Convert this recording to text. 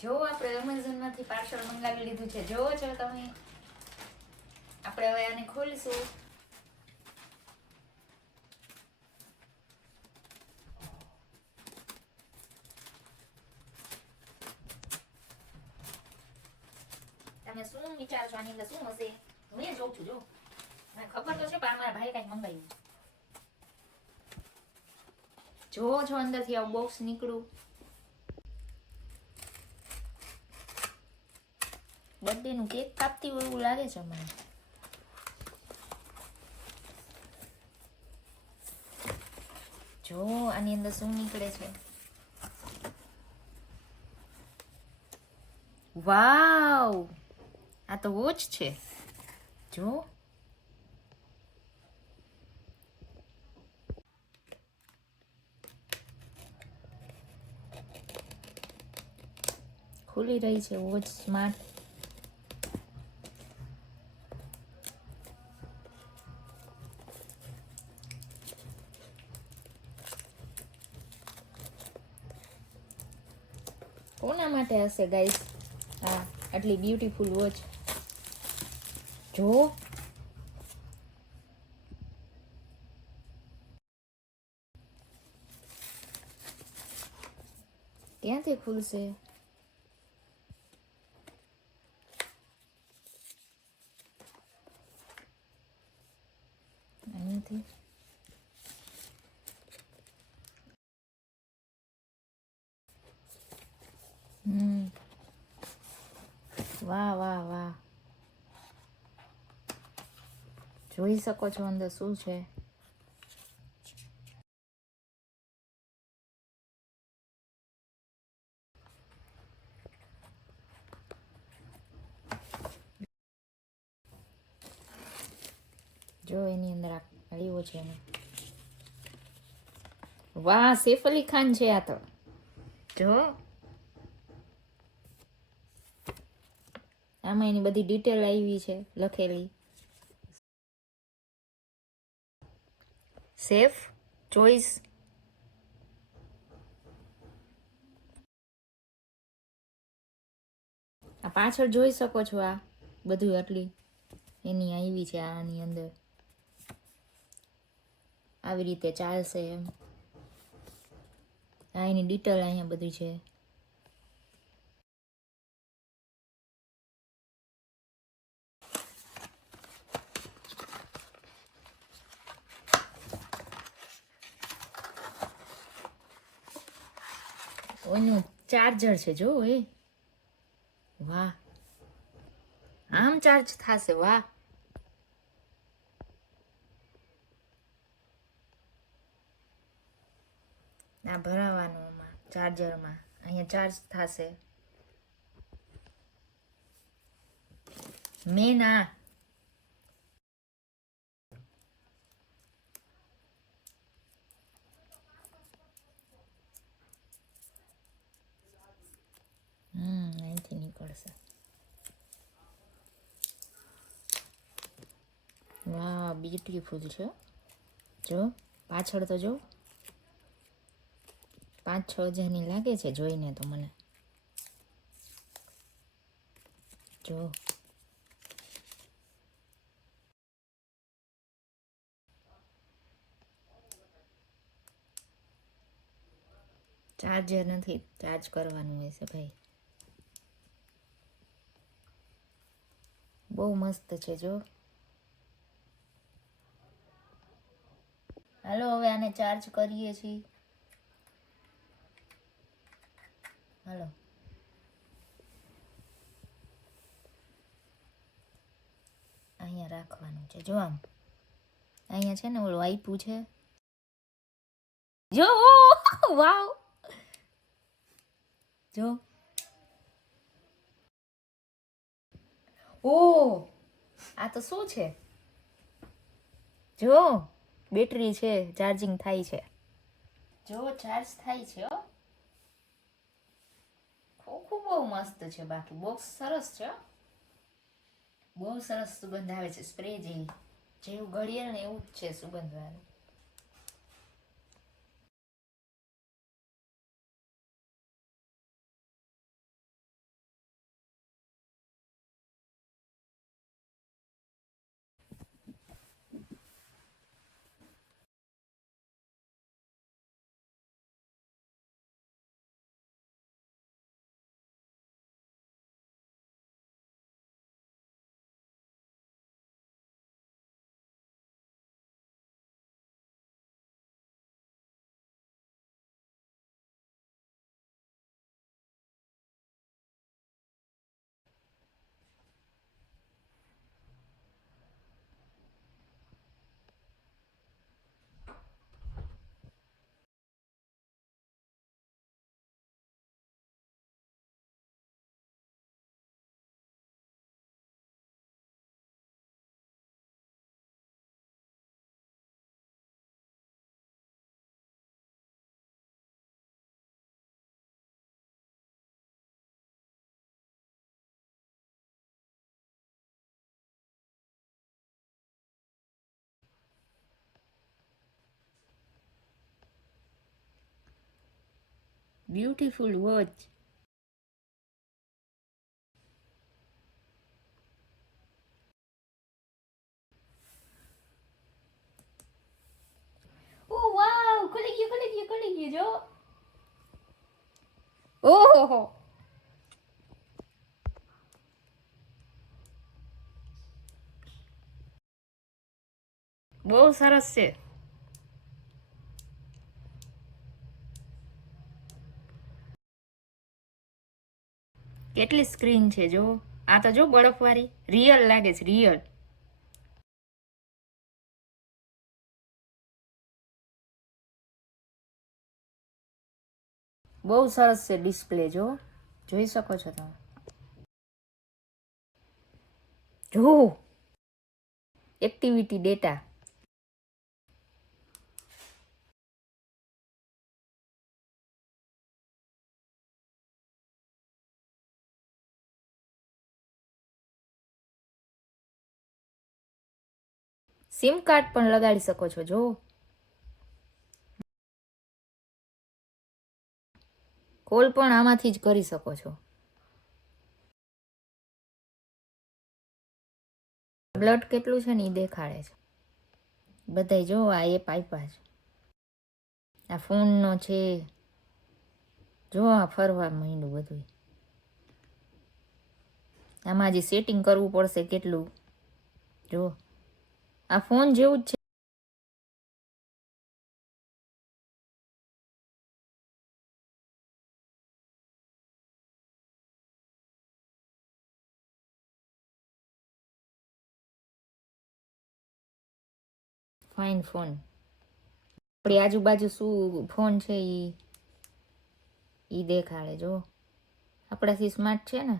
જો આપણે એમેઝોનમાંથી પાર્સલ મંગાવી લીધું છે, જોવો છો તમે. આપણે હવે આને ખોલીશું. તમે શું વિચારો છો આની અંદર શું હશે? હું એ જોઉં છું. જો મને ખબર તો છે, પણ અમારા ભાઈ કઈ મંગાવ્યું. જોવો છો અંદરથી આવું બોક્સ નીકળું. બર્થડે નું કેક કાપતી હોય એવું લાગે છે મને. જો આની અંદર શું નીકળે છે. વાવ, આ તો વોચ છે. જો ખુલી રહી છે વોચ સ્માર્ટ. કોના માટે હશે ગાઈસ આ આટલી બ્યુટીફુલ વોચ? જો ક્યાંથી ખુલશે? અહીંથી. વાહ વાહ વાહ, જોઈ શકો છો અંદર શું છે. જો એની અંદર આવ્યો છે. વાહ, સૈફ અલી ખાન છે આ તો. જો આમાં એની બધી ડિટેલ આવી છે લખેલી. Safe choice. આ પાછળ જોઈ શકો છો, આ બધું આટલી એની આવી છે. આની અંદર આવી રીતે ચાલશે એમ. આ એની ડિટેલ અહીંયા બધી છે. એનું ચાર્જર છે જો. એ વાહ, આમ ચાર્જ થશે. વાહ, આ ભરાવાનું આમાં ચાર્જરમાં, અહીંયા ચાર્જ થશે. મેન આ અહીંથી નીકળશે. વાહ, બ્યુટીફુલ છે. જો પાછળ તો જો 5-6 હજારની લાગે છે જોઈને તો મને. જો ચાર્જર નથી, ચાર્જ કરવાનું હશે ભાઈ. બહુ મસ્ત છે જો. હાલો હવે આને ચાર્જ કરીએ છીએ. હાલો, અહીંયા રાખવાનું છે. જો આમ અહીંયા છે ને ઓલું આપ્યું છે. જો વાવ, જો ઓ આ તો શું છે? જો બેટરી છે, ચાર્જિંગ થાય છે. જો ચાર્જ થાય છે. ખોખું બહુ મસ્ત છે. બાકી બોક્સ સરસ છે. બહુ સરસ સુગંધ આવે છે. સ્પ્રે જેવું ઘડીએ ને એવું જ છે સુગંધ વાળું. Beautiful watch. ઓ વાવ, ખુલી ગયું જો. ઓહો, બહુ સરસ છે. કેટલી સ્ક્રીન છે જો. આ તો જો બરફવાળી રિયલ લાગે છે, રિયલ. બહુ સરસ છે ડિસ્પ્લે જો. જોઈ શકો છો તમે. જો એક્ટિવિટી ડેટા. સિમ કાર્ડ પણ લગાડી શકો છો જો. કોલ પણ આમાંથી જ કરી શકો છો. બ્લડ કેટલું છે ને એ દેખાડે છે. બધાય જો આ એપ આપ્યા છે. આ ફોનનો છે જો. આ ફરવા માંડ્યું બધું. આમાં જે સેટિંગ કરવું પડશે કેટલું જો. આ ફોન જેવું જ છે. Fine phone. આપણી આજુબાજુ શું ફોન છે એ દેખાડે જો. આપણાથી સ્માર્ટ છે ને.